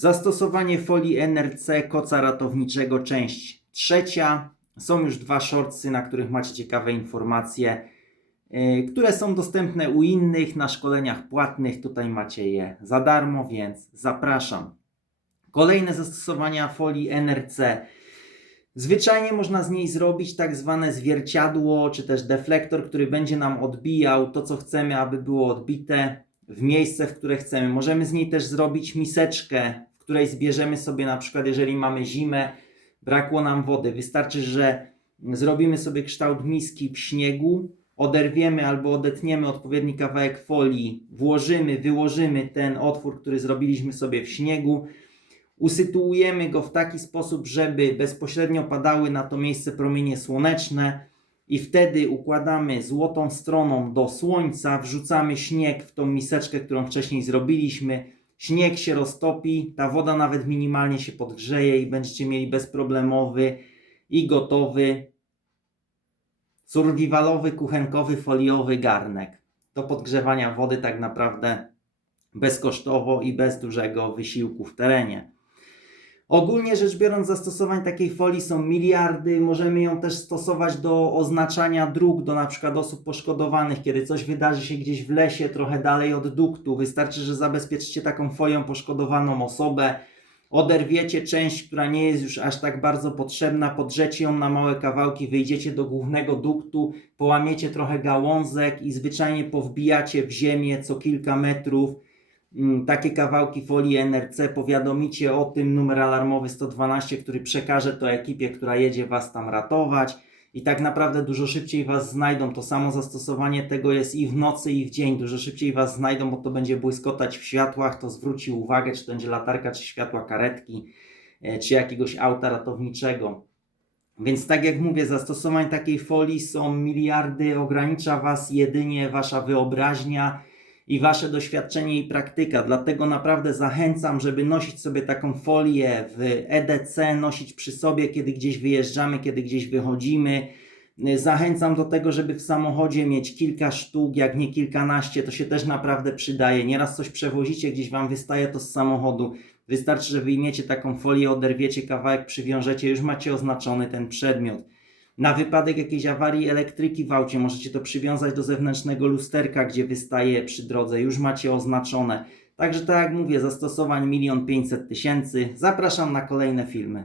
Zastosowanie folii NRC koca ratowniczego, część trzecia. Są już dwa shortsy, na których macie ciekawe informacje, yy, które są dostępne u innych na szkoleniach płatnych. Tutaj macie je za darmo, więc zapraszam. Kolejne zastosowania folii NRC. Zwyczajnie można z niej zrobić tak zwane zwierciadło, czy też deflektor, który będzie nam odbijał to, co chcemy, aby było odbite w miejsce, w które chcemy. Możemy z niej też zrobić miseczkę, której zbierzemy sobie na przykład, jeżeli mamy zimę, brakło nam wody. Wystarczy, że zrobimy sobie kształt miski w śniegu, oderwiemy albo odetniemy odpowiedni kawałek folii, włożymy, wyłożymy ten otwór, który zrobiliśmy sobie w śniegu, usytuujemy go w taki sposób, żeby bezpośrednio padały na to miejsce promienie słoneczne i wtedy układamy złotą stroną do słońca, wrzucamy śnieg w tą miseczkę, którą wcześniej zrobiliśmy. Śnieg się roztopi, ta woda nawet minimalnie się podgrzeje i będziecie mieli bezproblemowy i gotowy survivalowy, kuchenkowy, foliowy garnek. Do podgrzewania wody tak naprawdę bezkosztowo i bez dużego wysiłku w terenie. Ogólnie rzecz biorąc, zastosowań takiej folii są miliardy. Możemy ją też stosować do oznaczania dróg, do na przykład osób poszkodowanych, kiedy coś wydarzy się gdzieś w lesie, trochę dalej od duktu. Wystarczy, że zabezpieczycie taką folią poszkodowaną osobę, oderwiecie część, która nie jest już aż tak bardzo potrzebna, podrzecie ją na małe kawałki, wyjdziecie do głównego duktu, połamiecie trochę gałązek i zwyczajnie powbijacie w ziemię co kilka metrów takie kawałki folii NRC, powiadomicie o tym numer alarmowy 112, który przekaże to ekipie, która jedzie Was tam ratować i tak naprawdę dużo szybciej Was znajdą. To samo zastosowanie tego jest i w nocy, i w dzień. Dużo szybciej Was znajdą, bo to będzie błyskotać w światłach, to zwróci uwagę, czy to będzie latarka, czy światła karetki, e, czy jakiegoś auta ratowniczego. Więc tak jak mówię, zastosowań takiej folii są miliardy, ogranicza Was jedynie Wasza wyobraźnia i Wasze doświadczenie i praktyka. Dlatego naprawdę zachęcam, żeby nosić sobie taką folię w EDC, nosić przy sobie, kiedy gdzieś wyjeżdżamy, kiedy gdzieś wychodzimy. Zachęcam do tego, żeby w samochodzie mieć kilka sztuk, jak nie kilkanaście, to się też naprawdę przydaje. Nieraz coś przewozicie, gdzieś Wam wystaje to z samochodu. Wystarczy, że wyjmiecie taką folię, oderwiecie kawałek, przywiążecie, już macie oznaczony ten przedmiot. Na wypadek jakiejś awarii elektryki w aucie możecie to przywiązać do zewnętrznego lusterka, gdzie wystaje przy drodze, już macie oznaczone. Także tak jak mówię, zastosowań milion pięćset tysięcy. Zapraszam na kolejne filmy.